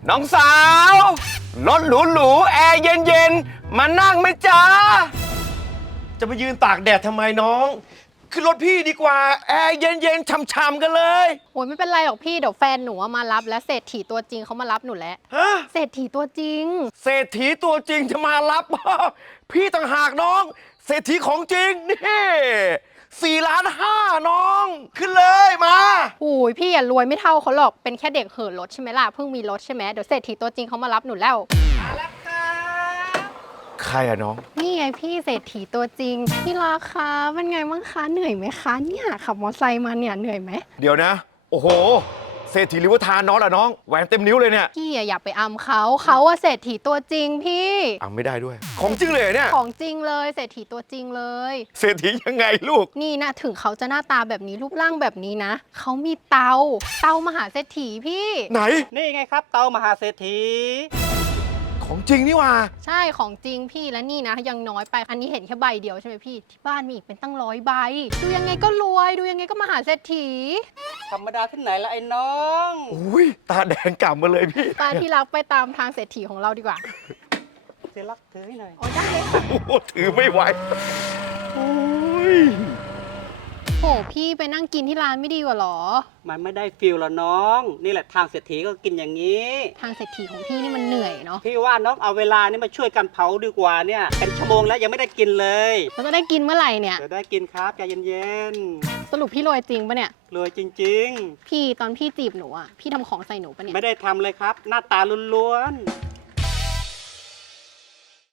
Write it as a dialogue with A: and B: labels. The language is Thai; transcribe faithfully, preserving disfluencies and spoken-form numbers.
A: น้องสาวรถหรูหรูแอร์เย็นเย็นมานั่งไหมจ๊ะจะมายืนตากแดดทำไมน้องขึ้นรถพี่ดีกว่าแอร์เย็นเย็นช่ำๆกันเลย
B: โอ้ยไม่เป็นไรหรอกพี่เดี๋ยวแฟนหนูมารับแล้วเศรษฐีตัวจริงเขามารับหนูแล้ว
A: ฮะ
B: เศรษฐีตัวจริง
A: เศรษฐีตัวจริงจะมารับ พี่ต่างหากน้องเศรษฐีของจริงนี่สี่ล้านห้าน้องขึ้นเลยมา
B: โอ้ยพี่อย่ารวยไม่เท่าเขาหรอกเป็นแค่เด็กเหินรถใช่ไหมล่ะเพิ่งมีรถใช่ไหมเดี๋ยวเศรษฐีตัวจริงเขามารับหนูแล้ว
A: มาแล้วครับใครอะน้อง
B: นี่ไงพี่เศรษฐีตัวจริงพี่ราคาเป็นไงบ้างคะเหนื่อยไหมคะเนี่ยขับมอเตอร์ไซค์มาเนี่ยเหนื่อยไหม
A: เดี๋ยวนะโอ้โหเศรษฐีลิเวอร์ทานน้องล่ะน้องแหวนเต็มนิ้วเลยเนี่ย
B: พี่อย่าไปอำเขาเขาอะเศรษฐีตัวจริงพี่
A: อำไม่ได้ด้วยของจริงเลยเนี่ย
B: ของจริงเลยเศรษฐีตัวจริงเลย
A: เศรษฐียังไงลูก
B: นี่นะถึงเขาจะหน้าตาแบบนี้รูปร่างแบบนี้นะเขามีเตาเตามหาเศรษฐีพี่
A: ไหน
C: นี่ไงครับเตามหาเศรษฐี
A: ของจริงนี่ว่า
B: ใช่ของจริงพี่และนี่นะยังน้อยไปอันนี้เห็นแค่ใบเดียวใช่ไหมพี่ที่บ้านมีอีกเป็นตั้งร้อยใบดูยังไงก็รวยดูยังไงก็มหาเศรษฐี
C: ธรรมดาที่ไหนละไอ้น้อง
A: อุ้ยตาแดงกล่ำมาเลยพี่
B: ตาที่รักไปตามทางเศรษฐีของเราดีกว่า
C: เจ๊รักถือให้หน่อย
B: อ๋อได้เลยค่ะ
A: โอ้ถือไม่ไหวโอ้ย
B: โหพี่ไปนั่งกินที่ร้านไม่ดีกว่าหรอ
C: มันไม่ได้ฟิลละน้อง นี่แหละทางเศรษฐีก็กินอย่างนี้
B: ทางเศรษฐีของพี่นี่มันเหนื่อยเนาะ
C: พี่ว่าน้องเอาเวลานี่มาช่วยกันเผาดีกว่าเนี่ยเป็นชั่วโมงแล้วยังไม่ได้กินเลย
B: เราจะได้กินเมื่อไหร่เนี่ย
C: จะได้กินครับใจเย็น
B: ๆสรุปพี่รวยจริงปะเนี่ย
C: รวยจริง
B: ๆพี่ตอนพี่จีบหนูอ่ะพี่ทำของใส่หนูปะเนี่ย
C: ไม่ได้ทำเลยครับหน้าตาล้วนๆ